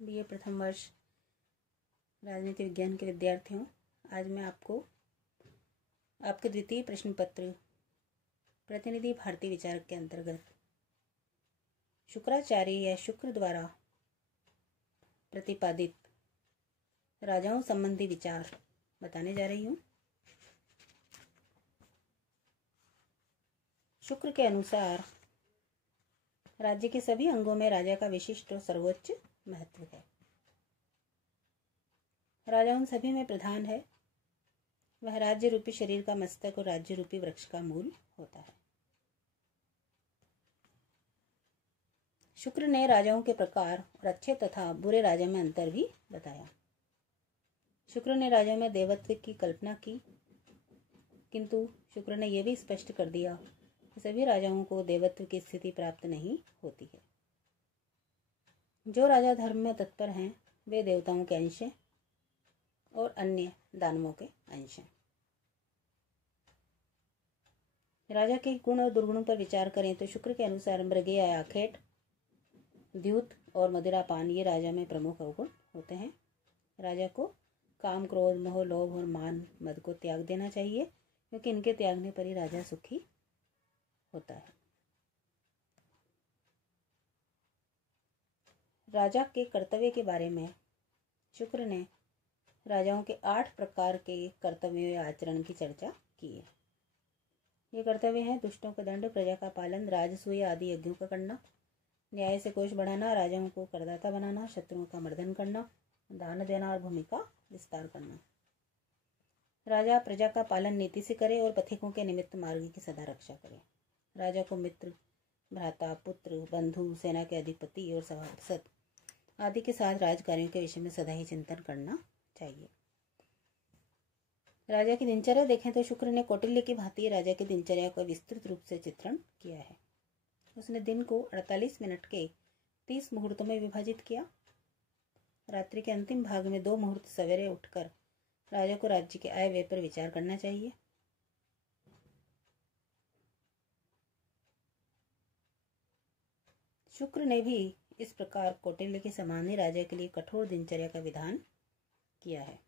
BA प्रथम वर्ष राजनीति विज्ञान के विद्यार्थियों, आज मैं आपको आपके द्वितीय प्रश्न पत्र प्रतिनिधि भारतीय विचारक के अंतर्गत शुक्राचार्य या शुक्र द्वारा प्रतिपादित राजाओं संबंधी विचार बताने जा रही हूँ। शुक्र के अनुसार राज्य के सभी अंगों में राजा का विशिष्ट और सर्वोच्च महत्व है। राजा उन सभी में प्रधान है। वह राज्य रूपी शरीर का मस्तक और राज्य रूपी वृक्ष का मूल होता है। शुक्र ने राजाओं के प्रकार और अच्छे तथा बुरे राजा में अंतर भी बताया। शुक्र ने राजा में देवत्व की कल्पना की, किंतु शुक्र ने यह भी स्पष्ट कर दिया कि सभी राजाओं को देवत्व की स्थिति प्राप्त नहीं होती है। जो राजा धर्म में तत्पर हैं वे देवताओं के अंश हैं और अन्य दानवों के अंश हैं। राजा के गुण और दुर्गुणों पर विचार करें तो शुक्र के अनुसार मृगया या खेट, द्यूत और मदिरापान ये राजा में प्रमुख अवगुण होते हैं। राजा को काम, क्रोध, मोह, लोभ और मान, मद को त्याग देना चाहिए, क्योंकि इनके त्यागने पर ही राजा सुखी होता है। राजा के कर्तव्य के बारे में शुक्र ने राजाओं के 8 प्रकार के कर्तव्यों या आचरण की चर्चा की है। ये कर्तव्य हैं: दुष्टों का दंड, प्रजा का पालन, राजसूय आदि यज्ञों का करना, न्याय से कोष बढ़ाना, राजाओं को करदाता बनाना, शत्रुओं का मर्दन करना, दान देना और भूमि का विस्तार करना। राजा प्रजा का पालन नीति से करे और पथिकों के निमित्त मार्ग की सदा रक्षा करे। राजा को मित्र, भ्राता, पुत्र, बंधु, सेना के अधिपति और सभासद आदि के साथ राजकार्यों के विषय में सदा ही चिंतन करना चाहिए। राजा की दिनचर्या देखें तो शुक्र ने कौटिल्य की भांति राजा की दिनचर्या को विस्तृत रूप से चित्रण किया है। उसने दिन को 48 मिनट के 30 मुहूर्तों में विभाजित किया। रात्रि के अंतिम भाग में 2 मुहूर्त सवेरे उठकर राजा को राज्य के आय व्यय पर विचार करना चाहिए। शुक्र ने भी इस प्रकार कौटिल्य के समान ही राजा के लिए कठोर दिनचर्या का विधान किया है।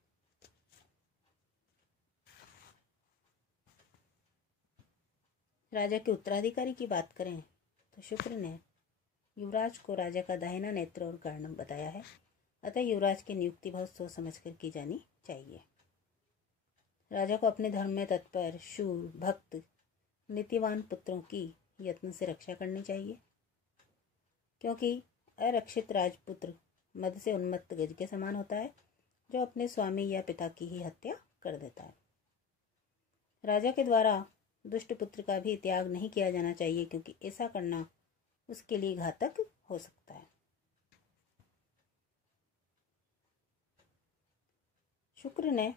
राजा के उत्तराधिकारी की बात करें तो शुक्र ने युवराज को राजा का दाहिना नेत्र और कर्ण बताया है। अतः युवराज की नियुक्ति बहुत सोच समझकर की जानी चाहिए। राजा को अपने धर्म में तत्पर, शूर, भक्त, नीतिवान पुत्रों की यत्न से रक्षा करनी चाहिए, क्योंकि अरक्षित राजपुत्र मद से उन्मत्त गज के समान होता है, जो अपने स्वामी या पिता की ही हत्या कर देता है। राजा के द्वारा दुष्ट पुत्र का भी त्याग नहीं किया जाना चाहिए, क्योंकि ऐसा करना उसके लिए घातक हो सकता है। शुक्र ने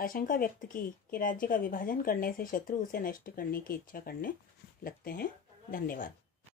आशंका व्यक्त की कि राज्य का विभाजन करने से शत्रु उसे नष्ट करने की इच्छा करने लगते हैं। धन्यवाद।